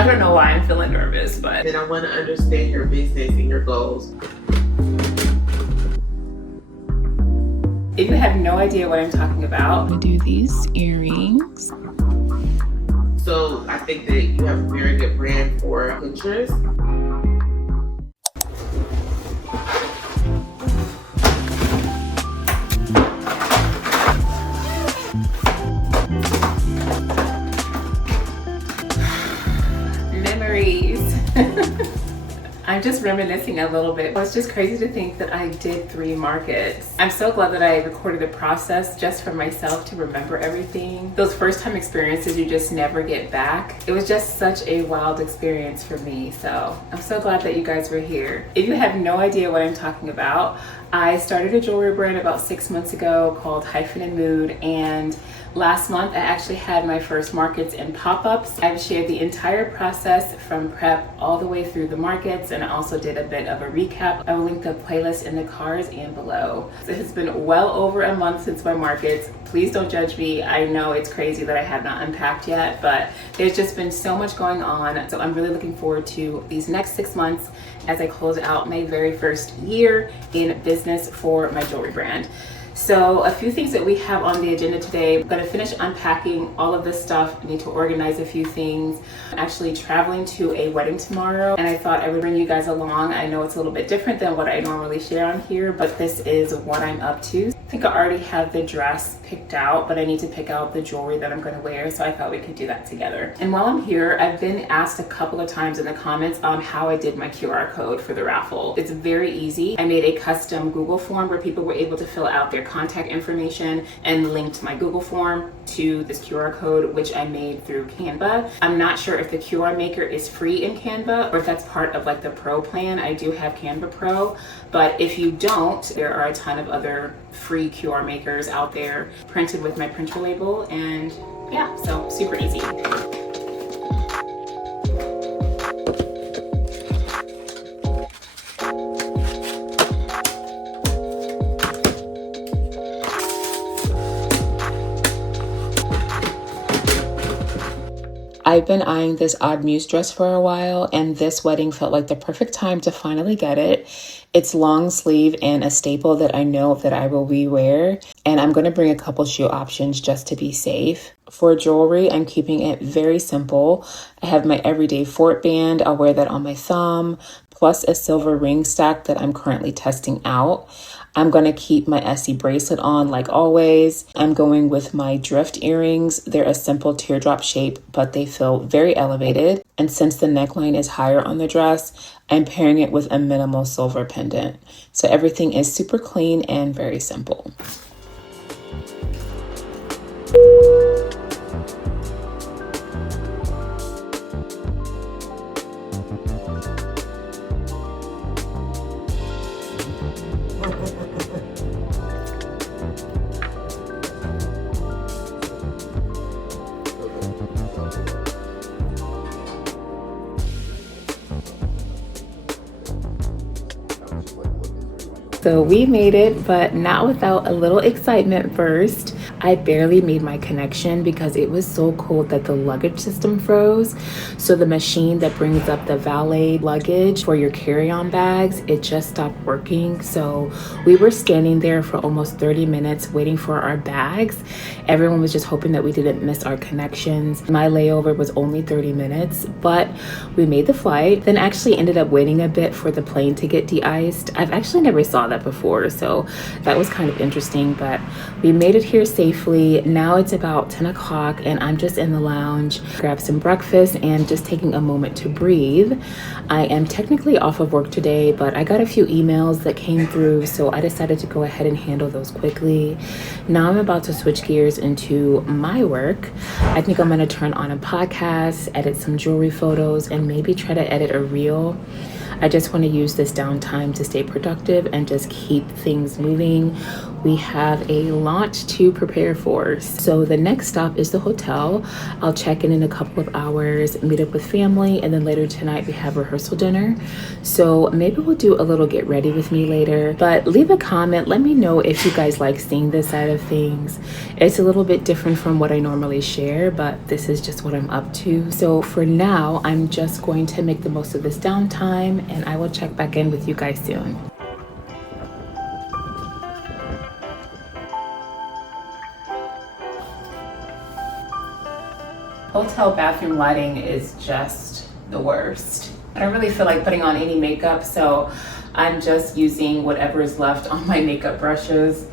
I don't know why I'm feeling nervous, but then I want to understand your business and your goals. If you have no idea what I'm talking about, I do these earrings. So I think that you have a very good brand for Pinterest. Memories. I'm just reminiscing a little bit. It's just crazy to think that I did 3 markets. I'm so glad that I recorded the process just for myself to remember everything. Those first time experiences you just never get back. It was just such a wild experience for me. So I'm so glad that you guys were here. If you have no idea what I'm talking about, I started a jewelry brand about 6 months ago called Hyphenmood, and last month I actually had my first markets and pop-ups. I've shared the entire process from prep all the way through the markets, and I also did a bit of a recap. I will link the playlist in the cards and below. It has been well over a month since my markets. Please don't judge me. I know it's crazy that I have not unpacked yet, but there's just been so much going on. So I'm really looking forward to these next 6 months as I close out my very first year in business for my jewelry brand. So a few things that we have on the agenda today. I'm going to finish unpacking all of this stuff. I need to organize a few things. I'm actually traveling to a wedding tomorrow, and I thought I would bring you guys along. I know it's a little bit different than what I normally share on here, but this is what I'm up to. I think I already have the dress picked out, but I need to pick out the jewelry that I'm going to wear, so I thought we could do that together. And while I'm here, I've been asked a couple of times in the comments on how I did my QR code for the raffle. It's very easy. I made a custom Google form where people were able to fill out their contact information and linked my Google form to this QR code, which I made through Canva. I'm not sure if the QR maker is free in Canva or if that's part of like the Pro plan. I do have Canva Pro, but if you don't, there are a ton of other free QR makers out there printed with my printer label, and yeah, so super easy. I've been eyeing this Odd Muse dress for a while, and this wedding felt like the perfect time to finally get it. It's long sleeve and a staple that I know that I will rewear, and I'm going to bring a couple shoe options just to be safe. For jewelry, I'm keeping it very simple. I have my everyday fort band. I'll wear that on my thumb, plus a silver ring stack that I'm currently testing out. I'm going to keep my Essie bracelet on like always. I'm going with my drift earrings. They're a simple teardrop shape, but they feel very elevated. And since the neckline is higher on the dress, I'm pairing it with a minimal silver pendant. So everything is super clean and very simple. So we made it, but not without a little excitement first. I barely made my connection because it was so cold that the luggage system froze. So the machine that brings up the valet luggage for your carry-on bags, it just stopped working. So we were standing there for almost 30 minutes waiting for our bags. Everyone was just hoping that we didn't miss our connections. My layover was only 30 minutes, but we made the flight, then actually ended up waiting a bit for the plane to get de-iced. I've actually never saw that before, so that was kind of interesting, but we made it here safely. Now it's about 10 o'clock and I'm just in the lounge, grab some breakfast and just taking a moment to breathe. I am technically off of work today, but I got a few emails that came through, so I decided to go ahead and handle those quickly. Now I'm about to switch gears into my work. I think I'm going to turn on a podcast, edit some jewelry photos, and maybe try to edit a reel. I just want to use this downtime to stay productive and just keep things moving. We have a launch to prepare for. So the next stop is the hotel. I'll check in a couple of hours, meet up with family, and then later tonight we have rehearsal dinner. So maybe we'll do a little get ready with me later, but leave a comment. Let me know if you guys like seeing this side of things. It's a little bit different from what I normally share, but this is just what I'm up to. So for now, I'm just going to make the most of this downtime, and I will check back in with you guys soon. Hotel bathroom lighting is just the worst. I don't really feel like putting on any makeup, so I'm just using whatever is left on my makeup brushes.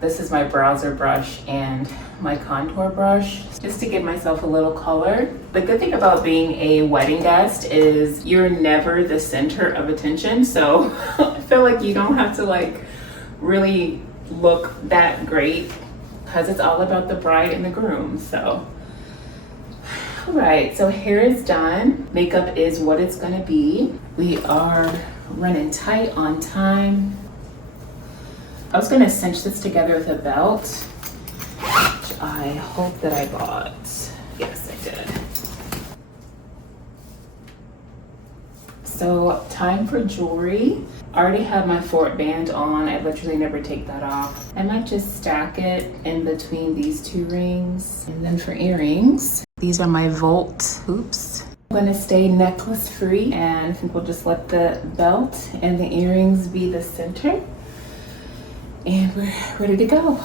This is my bronzer brush and my contour brush, just to give myself a little color. The good thing about being a wedding guest is you're never the center of attention, so I feel like you don't have to like really look that great because it's all about the bride and the groom. So all right, so hair is done. Makeup is what it's gonna be. We are running tight on time. I was gonna cinch this together with a belt, which I hope that I bought. Yes, I did. So time for jewelry. I already have my Fort band on. I literally never take that off. I might just stack it in between these two rings. And then for earrings, these are my Volt hoops. I'm gonna stay necklace free, and I think we'll just let the belt and the earrings be the center. And we're ready to go.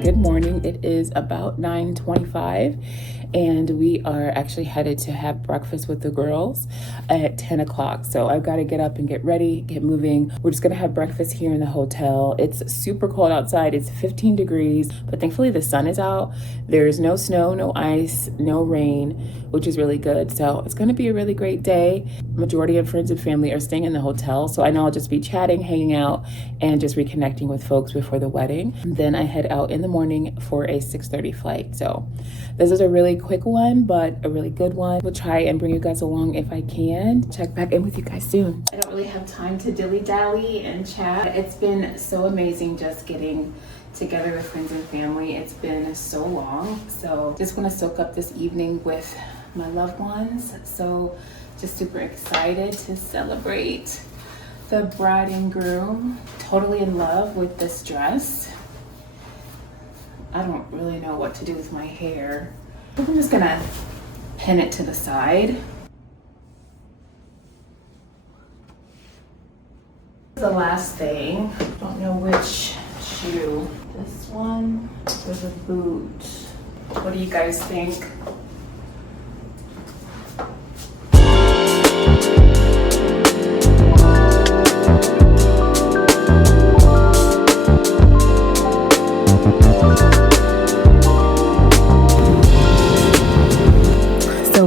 Good morning. It is about 9:25 and we are actually headed to have breakfast with the girls at 10 o'clock. So I've got to get up and get ready, get moving. We're just going to have breakfast here in the hotel. It's super cold outside. It's 15 degrees, but thankfully the sun is out. There's no snow, no ice, no rain, which is really good. So it's going to be a really great day. Majority of friends and family are staying in the hotel. So I know I'll just be chatting, hanging out, and just reconnecting with folks before the wedding. And then I head out in the morning for a 6:30 flight. So this is a really quick one, but a really good one. We'll try and bring you guys along if I can. Check back in with you guys soon. I don't really have time to dilly-dally and chat. It's been so amazing just getting together with friends and family. It's been so long. So just want to soak up this evening with my loved ones. So just super excited to celebrate the bride and groom. Totally in love with this dress. I don't really know what to do with my hair. I'm just gonna pin it to the side. The last thing, don't know which shoe. This one or the boot. What do you guys think?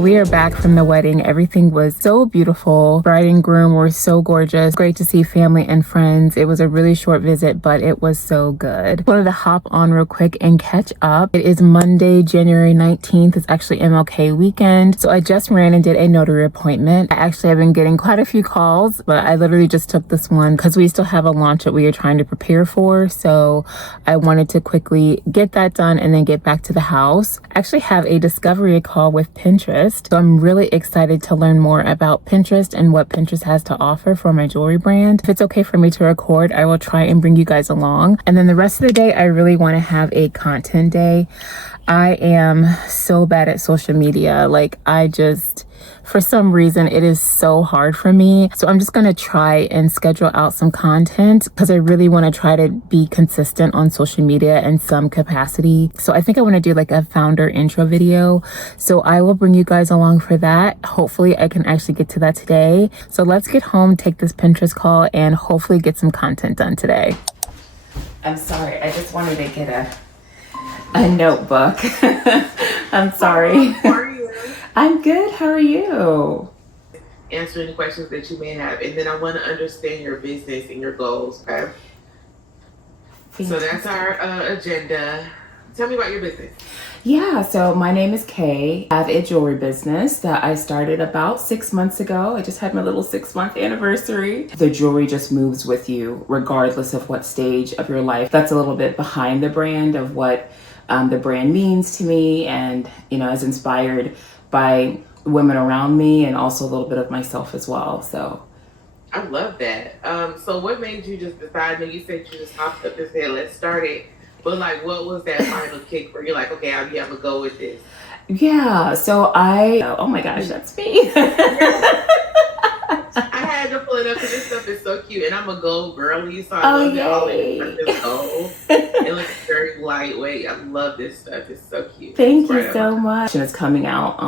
We are back from the wedding. Everything was so beautiful. Bride and groom were so gorgeous. Great to see family and friends. It was a really short visit, but it was so good. Wanted to hop on real quick and catch up. It is Monday, January 19th. It's actually MLK weekend. So I just ran and did a notary appointment. I actually have been getting quite a few calls, but I literally just took this one because we still have a launch that we are trying to prepare for. So I wanted to quickly get that done and then get back to the house. I actually have a discovery call with Pinterest. So I'm really excited to learn more about Pinterest and what Pinterest has to offer for my jewelry brand. If it's okay for me to record, I will try and bring you guys along. And then the rest of the day, I really want to have a content day. I am so bad at social media. Like for some reason, it is so hard for me. So I'm just going to try and schedule out some content because I really want to try to be consistent on social media in some capacity. So I think I want to do like a founder intro video. So I will bring you guys along for that. Hopefully I can actually get to that today. So let's get home, take this Pinterest call, and hopefully get some content done today. I'm sorry. I just wanted to get a notebook. I'm sorry. How are you? I'm good. How are you? Answer any questions that you may have, and then I want to understand your business and your goals. Okay. So that's our agenda. Tell me about your business. Yeah, so my name is Kay. I have a jewelry business that I started about 6 months ago. I just had my little 6-month anniversary. The jewelry just moves with you regardless of what stage of your life. That's a little bit behind the brand of what the brand means to me, and is inspired by women around me and also a little bit of myself as well. So I love that. So what made you just decide? When you said you just hopped up and said, let's start it. But like, what was that final kick where you're like, okay, I'm gonna go with this? Yeah, so oh my gosh, that's me. I had to pull it up because this stuff is so cute, and I'm a gold girly, so I love it all. It's gold. It looks very lightweight. I love this stuff. It's so cute. Thank you so much. And it's coming out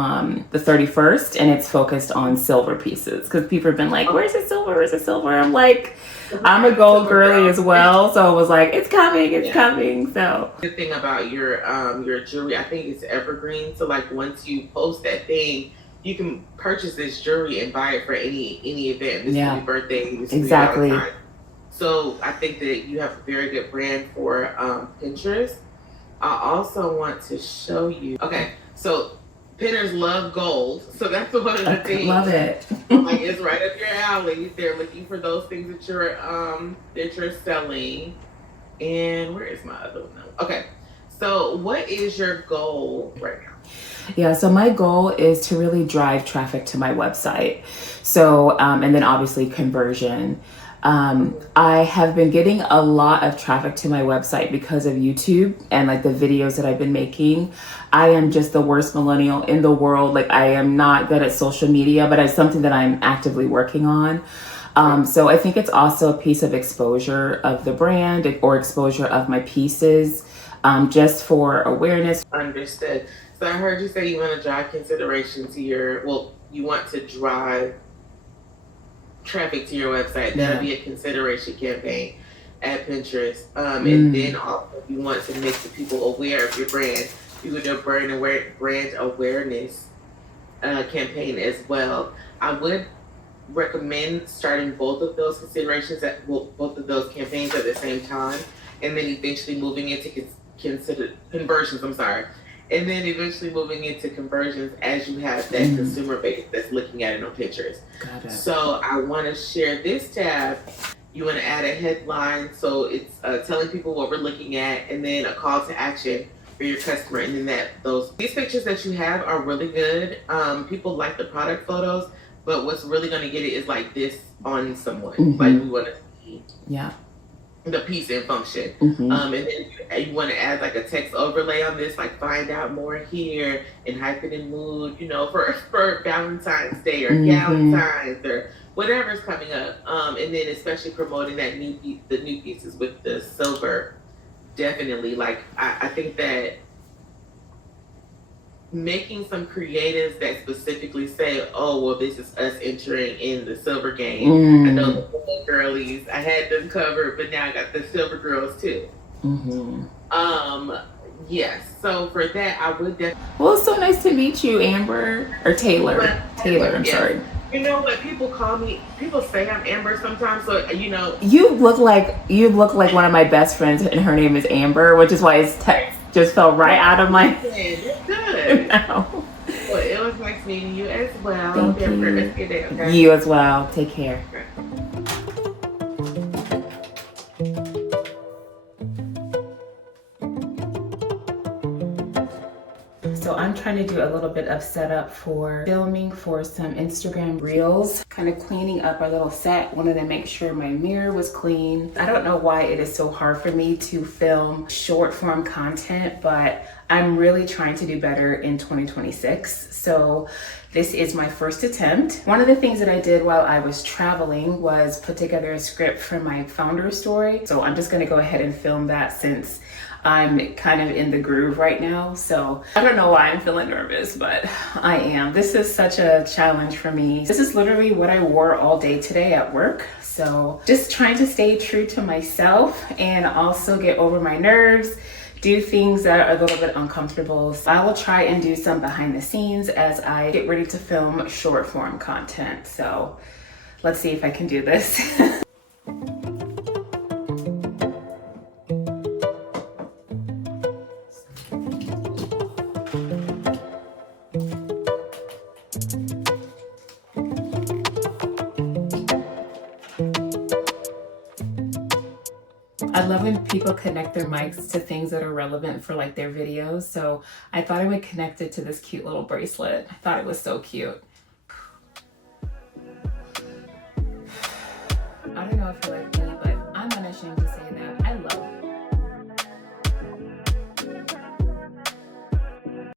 the 31st, and it's focused on silver pieces because people have been like, "Where's the silver? Where's the silver?" I'm like, I'm a gold girly as well, so I was like, "It's coming, it's coming." So the thing about your jewelry, I think it's evergreen. So like once you post that thing, you can purchase this jewelry and buy it for any event. This could be birthday. This exactly. Could be so I think that you have a very good brand for Pinterest. I also want to show you. Okay, so Pinners love gold, so that's one of the things. Love it. Like it's right up your alley. They're looking for those things that you're selling. And where is my other one? Okay, so what is your goal right now? Yeah, so my goal is to really drive traffic to my website. So, and then obviously conversion. I have been getting a lot of traffic to my website because of YouTube and like the videos that I've been making. I am just the worst millennial in the world. Like I am not good at social media, but it's something that I'm actively working on. So I think it's also a piece of exposure of the brand or exposure of my pieces, just for awareness. Understood. So I heard you say you want to drive consideration to you want to drive traffic to your website. That'll be a consideration campaign at Pinterest. And then also you want to make the people aware of your brand. You would do a brand awareness campaign as well. I would recommend starting both of those considerations both of those campaigns at the same time, and then eventually moving into conversions. And then eventually moving into conversions as you have that consumer base that's looking at it on Pinterest. Got it. So I want to share this tab. You want to add a headline, so it's telling people what we're looking at, and then a call to action for your customer. And then these pictures that you have are really good. People like the product photos, but what's really going to get it is like this on someone. Like we want to see the piece and function. And then you want to add like a text overlay on this, like find out more here in hyphenmood, for Valentine's Day or Galentine's or whatever's coming up. And then especially promoting the new pieces with the silver. Definitely. Like I think that making some creatives that specifically say, oh, well, this is us entering in the silver game. I know the gold girlies, I had them covered, but now I got the silver girls too. Yes, so for that, I would definitely. Well, it's so nice to meet you, Amber, or Taylor. Taylor, I'm sorry. You know what, people say I'm Amber sometimes, so You look like one of my best friends, and her name is Amber, which is why his text just fell right out of my. Good. No. Well, it was nice meeting you as well. Thank you. Let's get it, okay? You as well. Take care. So I'm trying to do a little bit of setup for filming for some Instagram reels, kind of cleaning up our little set. Wanted to make sure my mirror was clean. I don't know why it is so hard for me to film short form content, but I'm really trying to do better in 2026. So this is my first attempt. One of the things that I did while I was traveling was put together a script for my founder story. So I'm just gonna go ahead and film that since I'm kind of in the groove right now. So I don't know why I'm feeling nervous, but I am. This is such a challenge for me. This is literally what I wore all day today at work. So just trying to stay true to myself and also get over my nerves, do things that are a little bit uncomfortable. So I will try and do some behind the scenes as I get ready to film short form content. So let's see if I can do this. I love when people connect their mics to things that are relevant for like their videos. So I thought I would connect it to this cute little bracelet. I thought it was so cute. I don't know if you like